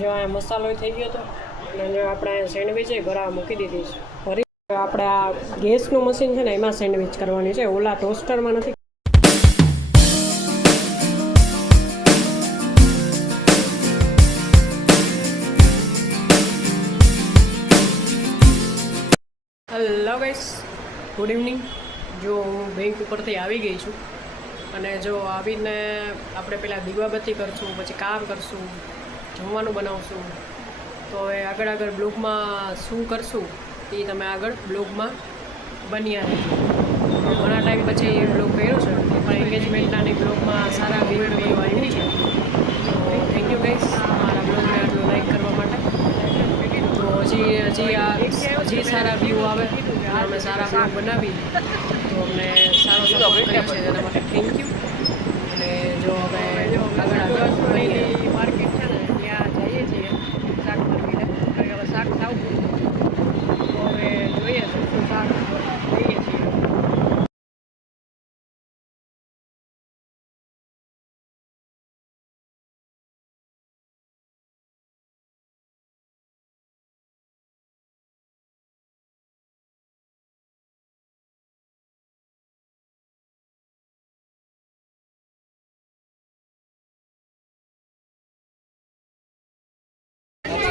જો આ મસાલો થઈ ગયો હતો અને આપણે સેન્ડવિચ ઘરા મૂકી દીધી છે ફરી આપણે આ ગેસનું મશીન છે ને એમાં સેન્ડવિચ કરવાની છે, ઓલા ટોસ્ટરમાં નથી. Hello guys, good evening. જો હું બેંક ઉપરથી આવી ગઈ છું અને જો આવીને આપણે પહેલાં દીવાબત્તી કરશું, પછી કામ કરશું, જમવાનું બનાવશું. તો હવે આગળ બ્લોગમાં શું કરશું એ તમે આગળ બ્લોગમાં બન્યા રહેજો. ઘણા ટાઈમ પછી બ્લોગ કર્યો છે પણ એન્ગેજમેન્ટના બ્લોગમાં સારા વ્યૂ બધું આવ્યું છે. તો થેન્ક યુ ગાઈસ મારા બ્લોગને આટલું લાઈક કરવા માટે. તો હજી સારા વ્યૂ આવે, અમે સારા બ્લોગ બનાવી તો અમને સારો સપોર્ટ કરે છે, તેના માટે થેન્ક યુ. અને જો હવે આગળ માર્કેટ છે ને ત્યાં જઈએ છીએ શાક માર્કેટે, કારણ કે હવે શાક ખાવું તો હવે જોઈએ શું શાક લઈએ છીએ.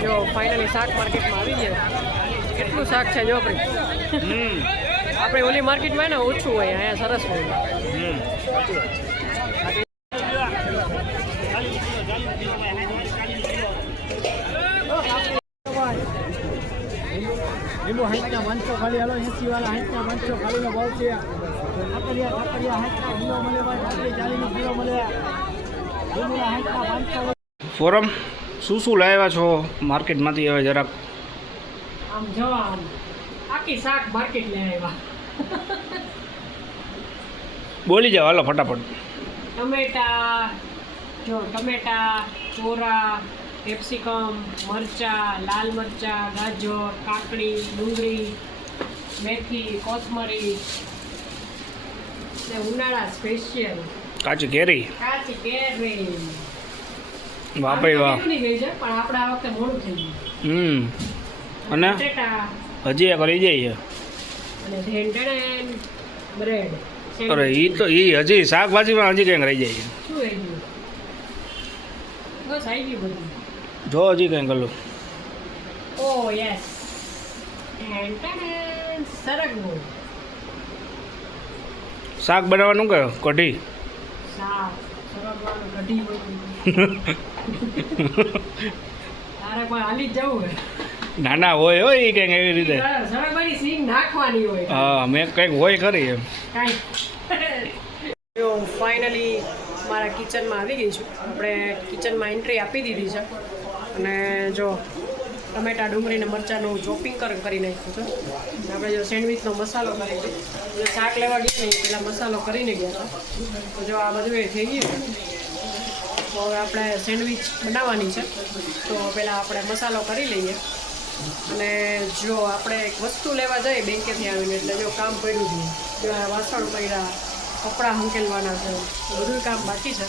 જો ફાઇનલી શાક માર્કેટમાં આવી ગયા. કેટલું શાક છે જો આપણે ઓલી માર્કેટમાં ને ઓછું હોય, અહીંયા સરસ હોય. લીંબુ 60 500 ખાલી હાલો, 80 વાળા 60 500 ખાલીનો ભાવ છે. કાકરિયા 60 કિલો મળે, ભાઈ 40 કિલો મળે. લીંબુના 60 500. ફોરમ શું લાવ્યા છો માર્કેટમાંથી? હવે જરાક આમ જો આમ આખી શાક માર્કેટ લઈ આવ્યા. બોલી જાઓ હાલો ફટાફટ. ટમેટા, ચોરા, કેપ્સિકમ, મરચા, લાલ મરચા, ગાજર, કાકડી, ડુંગળી, મેથી, કોથમરી ને ઉનાળા સ્પેશિયલ કાચી કેરી. વાહ ભાઈ વાહ. ગઈ છે પણ આપણે આ વખતે મોડું થઈ ગયું. અને બટેટા હજી એક રહી જાય અને બ્રેડ. અરે એ હજી શાકભાજીમાં હજી કંઈક રહી જાય શું રહી ગયું? બસ આવી ગયું બધું. જો હજી કંઈક ગલું. ઓ યસ, સરગવો. શાક બનાવવાનું કયો? કઢી. શાક સરગવાનું કઢી હોય. તારે કોઈ હાલી જ જવું હોય? નાના હોય એ કંઈક એવી રીતે. સરગવાની સિંગ નાખવાની હોય. હા, મેં કંઈક હોય ખરી એમ. જો ફાઇનલી મારા કિચનમાં આવી ગઈ છું. આપણે કિચનમાં એન્ટ્રી આપી દીધી છે અને જો ટમેટા, ડુંગળી ને મરચાંનું ચોપિંગ કરી નાખ્યું છે. આપણે જો સેન્ડવિચનો મસાલો કરી દીધો. શાક લેવા ગયા નહીં પહેલાં મસાલો કરીને ગયા હતા. તો જો આ બધું એ થઈ ગયું. તો હવે આપણે સેન્ડવિચ બનાવવાની છે તો પહેલાં આપણે મસાલો કરી લઈએ. અને જો આપણે એક વસ્તુ લેવા જઈએ બેંકેથી આવીને એટલે જો કામ પડ્યું છે. જો આ વાસણ પડ્યા, કપડાં હંકેલવાના છે, બધું કામ બાકી છે.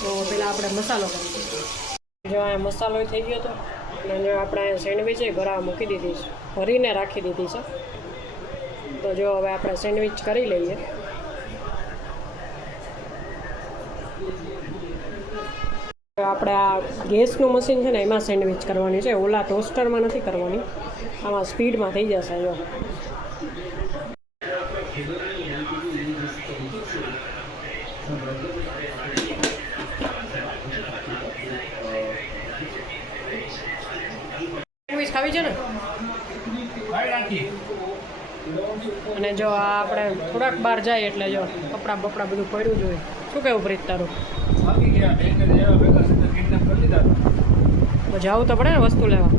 તો પહેલાં આપણે મસાલો કરીએ. જો આ મસાલો થઈ ગયો હતો અને આપણે સેન્ડવિચ ઘરા મૂકી દીધી છે, ભરીને રાખી દીધી છે. તો જો હવે આપણે સેન્ડવિચ કરી લઈએ. આપણે આ ગેસનું મશીન છે ને એમાં સેન્ડવિચ કરવાની છે, ઓલા ટોસ્ટરમાં નથી કરવાની. આમાં સ્પીડમાં થઈ જશે. જો સેન્ડવિચ ખાવી છે ને. અને જો આ આપણે થોડાક બહાર જાય એટલે જો કપડાં બપડા બધું પડ્યું જ હોય. શું કહેવું પ્રીત તારું? જાવું તો પડે ને વસ્તુ લેવા.